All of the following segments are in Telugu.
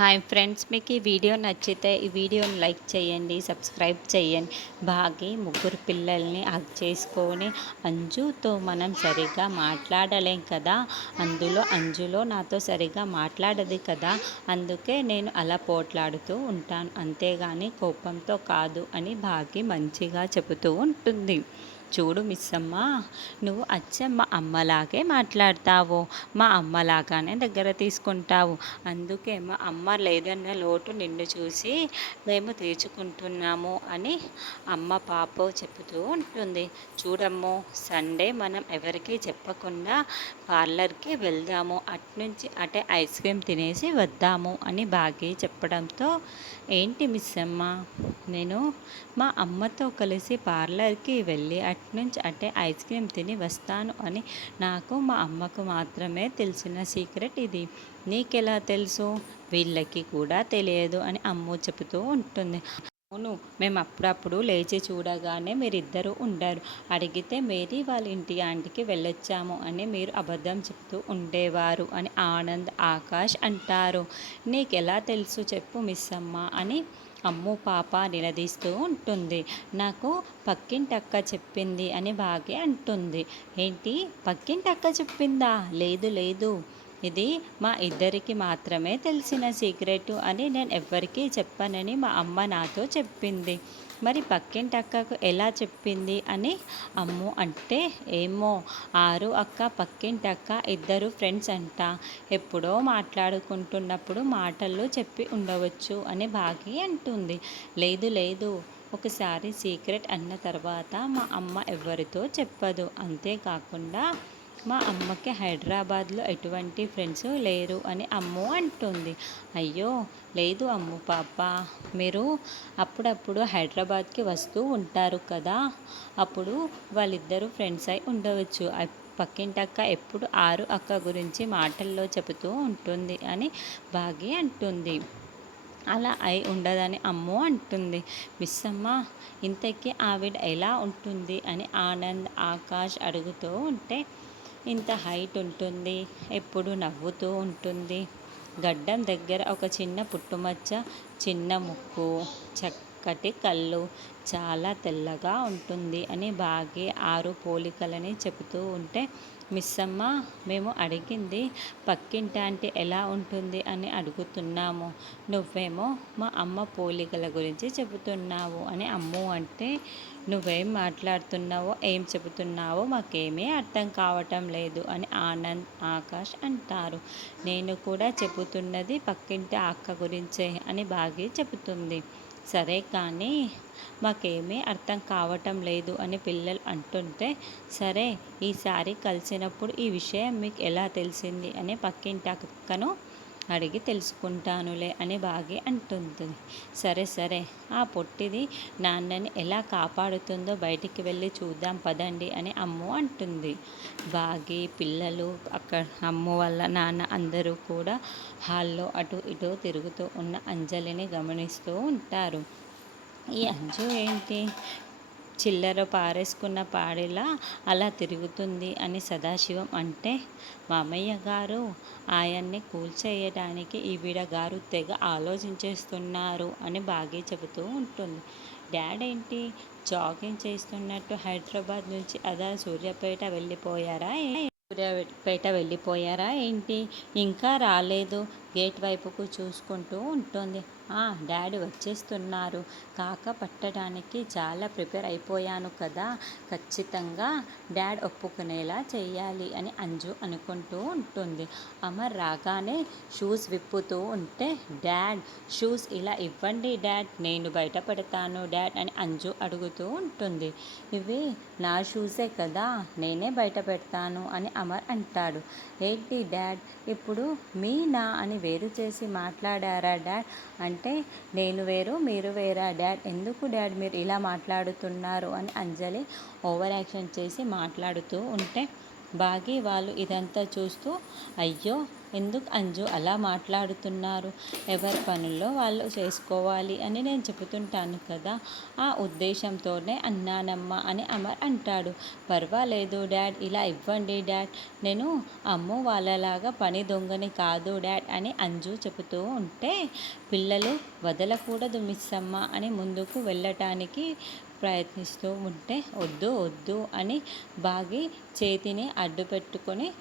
హాయ్ ఫ్రెండ్స్, మీకు ఈ వీడియో నచ్చితే ఈ వీడియోని లైక్ చేయండి, సబ్స్క్రైబ్ చేయండి. బాగా ముగ్గురు పిల్లల్ని హగ్ చేసుకొని అంజుతో మనం సరిగ్గా మాట్లాడలేం కదా, అంజులో నాతో సరిగ్గా మాట్లాడదు కదా, అందుకే నేను అలా పోట్లాడుతూ ఉంటాను, అంతేగాని కోపంతో కాదు అని బాగా మంచిగా చెబుతూ ఉంటుంది. చూడు మిస్సమ్మ, నువ్వు అచ్చం మా అమ్మలాగే మాట్లాడతావు, మా అమ్మలాగానే దగ్గర తీసుకుంటావు, అందుకే మా అమ్మ లేదన్న లోటు నిన్ను చూసి మేము తీర్చుకుంటున్నాము అని అమ్మ పాప చెబుతూ ఉంటుంది. చూడమ్మో, సండే మనం ఎవరికీ చెప్పకుండా పార్లర్కి వెళ్దాము, అట్నుంచి అటే ఐస్ క్రీమ్ తినేసి వద్దాము అని బాగా చెప్పడంతో, ఏంటి మిస్ అమ్మ, నేను మా అమ్మతో కలిసి పార్లర్కి వెళ్ళి అట్నుంచి అటే ఐస్ క్రీమ్ తిని వస్తాను అని నాకు మా అమ్మకు మాత్రమే తెలిసిన సీక్రెట్ ఇది, నీకెలా తెలుసు, వీళ్ళకి కూడా తెలియదు అని అమ్మ చెబుతూ ఉంటుంది. అవును, మేము అప్పుడప్పుడు లేచి చూడగానే మీరిద్దరూ ఉండరు, అడిగితే మేరీ వాళ్ళ ఇంటి ఆంటీకి వెళ్ళొచ్చాము అని మీరు అబద్ధం చెప్తూ ఉండేవారు అని ఆనంద్, ఆకాష్ అంటారు. నీకెలా తెలుసు చెప్పు మిస్ అమ్మ అని అమ్ము పాప నిలదీస్తూ ఉంటుంది. నాకు పక్కింటక్క చెప్పింది అని బాగా అంటుంది. ఏంటి, పక్కింటక్క చెప్పిందా? లేదు లేదు, ఇది మా ఇద్దరికి మాత్రమే తెలిసిన సీక్రెట్ అని నేను ఎవ్వరికీ చెప్పనని మా అమ్మ నాతో చెప్పింది. మరి పక్కింటక్కకు ఎలా చెప్పింది అని అమ్ము అంటే, ఏమో, ఆరు అక్క పక్కింటక్క ఇద్దరు ఫ్రెండ్స్ అంట, ఎప్పుడో మాట్లాడుకుంటున్నప్పుడు మాటల్లో చెప్పి ఉండవచ్చు అని బాగి అంటుంది. లేదు లేదు, ఒకసారి సీక్రెట్ అన్న తర్వాత మా అమ్మ ఎవరితో చెప్పదు, అంతేకాకుండా మా అమ్మకి హైదరాబాద్లో ఎటువంటి ఫ్రెండ్స్ లేరు అని అమ్ము అంటుంది. అయ్యో లేదు అమ్ము పాప, మీరు అప్పుడప్పుడు హైదరాబాద్కి వస్తూ ఉంటారు కదా, అప్పుడు వాళ్ళిద్దరూ ఫ్రెండ్స్ అయి ఉండవచ్చు, పక్కింటక్క ఎప్పుడు ఆరు అక్క గురించి మాటల్లో చెబుతూ ఉంటుంది అని బాగి అంటుంది. అలా అయి ఉండదని అమ్ము అంటుంది. మిస్సమ్మ, ఇంతకీ ఆవిడ ఎలా ఉంటుంది అని ఆనంద్, ఆకాష్ అడుగుతూ ఉంటే, ఇంత హైట్ ఉంటుంది, ఎప్పుడు నవ్వుతూ ఉంటుంది, గడ్డం దగ్గర ఒక చిన్న పుట్టుమచ్చ, చిన్న ముక్కు, చక్కటి కళ్ళు, చాలా తెల్లగా ఉంటుంది అని బాగా ఆరు పోలికలని చెబుతూ ఉంటే, మిస్సమ్మ, మేము అడిగింది పక్కింటాంటి ఎలా ఉంటుంది అని అడుగుతున్నాము, నువ్వేమో మా అమ్మ పోలికల గురించి చెబుతున్నావు అని అమ్ము అంటే, నువ్వేం మాట్లాడుతున్నావో ఏం చెబుతున్నావో మాకేమీ అర్థం కావటం లేదు అని ఆనంద్, ఆకాష్ అంటారు. నేను కూడా చెబుతున్నది పక్కింటి అక్క గురించే అని బాగా చెబుతుంది. సరే కానీ మాకేమీ అర్థం కావటం లేదు అని పిల్లలు అంటుంటే, సరే ఈసారి కలిసినప్పుడు ఈ విషయం మీకు ఎలా తెలిసింది అని పక్కింటి అక్కను అడిగి తెలుసుకుంటానులే అని బాగి అంటుంది. సరే సరే, ఆ పొట్టిది నాన్నని ఎలా కాపాడుతుందో బయటికి వెళ్ళి చూద్దాం పదండి అని అమ్ము అంటుంది. బాగి, పిల్లలు, అక్కడ అమ్ము వాళ్ళ నాన్న అందరూ కూడా హాల్లో అటు ఇటు తిరుగుతూ ఉన్న అంజలిని గమనిస్తూ ఉంటారు. ఈ అంజు ఏంటి, చిల్లర పారేసుకున్న పాడిలా అలా తిరుగుతుంది అని సదాశివం అంటే, మామయ్య గారు, ఆయన్ని కూల్చేయడానికి ఈవిడ గారు తెగ ఆలోచించేస్తున్నారు అని బాగా చెబుతూ ఉంటుంది. డాడ్ ఏంటి, జాగింగ్ చేస్తున్నట్టు హైదరాబాద్ నుంచి అదా సూర్యాపేట వెళ్ళిపోయారా ఏంటి, ఇంకా రాలేదు, గేట్ వైపుకు చూసుకుంటూ ఉంటుంది. డాడీ వచ్చేస్తున్నారు, కాక పట్టడానికి చాలా ప్రిపేర్ అయిపోయాను కదా, ఖచ్చితంగా డాడ్ ఒప్పుకునేలా చేయాలి అని అంజు అనుకుంటూ ఉంటుంది. అమర్ రాగానే షూస్ విప్పుతూ ఉంటే, డాడ్ షూస్ ఇలా ఇవ్వండి డాడ్, నేను బయట పెడతాను డాడ్ అని అంజు అడుగుతూ ఉంటుంది. ఇవి నా షూసే కదా, నేనే బయట పెడతాను అని అమర్ అంటాడు. ఏంటి డాడ్, ఇప్పుడు మీ నా అని వేరు చేసి మాట్లాడారా డాడ్ అంటే, నేను వేరు మీరు వేరా డాడ్, ఎందుకు డాడ్ మీరు ఇలా మాట్లాడుతున్నారు అని అంజలి ఓవర్ యాక్షన్ చేసి మాట్లాడుతూ ఉంటే, బాగి వాళ్ళు ఇదంతా చూస్తూ, అయ్యో ఎందుకు అంజు అలా మాట్లాడుతున్నారు, ఎవరి పనుల్లో వాళ్ళు చేసుకోవాలి అని నేను చెబుతుంటాను కదా, ఆ ఉద్దేశంతోనే అన్నానమ్మా అని అమర్ అంటాడు. పర్వాలేదు డాడ్, ఇలా ఇవ్వండి డాడ్, నేను అమ్ము వాళ్ళలాగా పని దొంగని కాదు డాడ్ అని అంజు చెబుతూ ఉంటే, పిల్లలు వదలకూడదు మిస్ అమ్మ అని ముందుకు వెళ్ళటానికి ప్రయత్నిస్తూ ఉంటే, వద్దు వద్దు అని బాగి చేతిని అడ్డు పెట్టుకొని,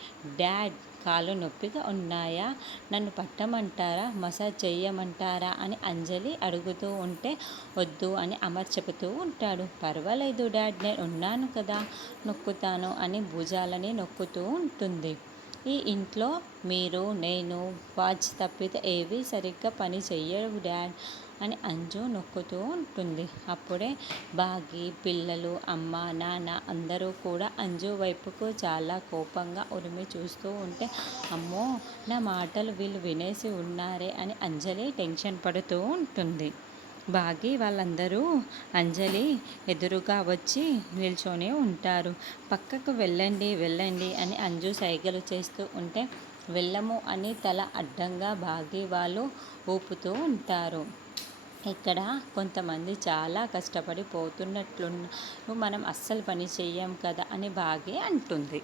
డాడ్ కాళ్ళు నొప్పిగా ఉన్నాయా, నన్ను పట్టమంటారా, మసాజ్ చెయ్యమంటారా అని అంజలి అడుగుతూ ఉంటే, వద్దు అని అమర్ చెబుతూ ఉంటాడు. పర్వాలేదు డాడ్, నేను ఉన్నాను కదా, నొక్కుతాను అని భుజాలని నొక్కుతూ ఉంటుంది. ఈ ఇంట్లో మీరు నేను వాచ్ తప్పితే ఏవి సరిగ్గా పని చెయ్యవు డాడ్ అని అంజు నొక్కుతూ ఉంటుంది. అప్పుడే బాగి, పిల్లలు, అమ్మ, నాన్న అందరూ కూడా అంజు వైపుకు చాలా కోపంగా ఉరిమి చూస్తూ ఉంటే, అమ్మో నా మాటలు వీళ్ళు వినేసి ఉన్నారే అని అంజలి టెన్షన్ పడుతూ ఉంటుంది. బాగి వాళ్ళందరూ అంజలి ఎదురుగా వచ్చి నిల్చొని ఉంటారు. పక్కకు వెళ్ళండి వెళ్ళండి అని అంజు సైగలు చేస్తూ ఉంటే, వెళ్ళము అని తల అడ్డంగా బాగి వాళ్ళు ఊపుతూ ఉంటారు. ఇక్కడ కొంతమంది చాలా కష్టపడి పోతున్నట్లున్నారు, మనం అస్సలు పని చెయ్యం కదా అని బాగి అంటుంది.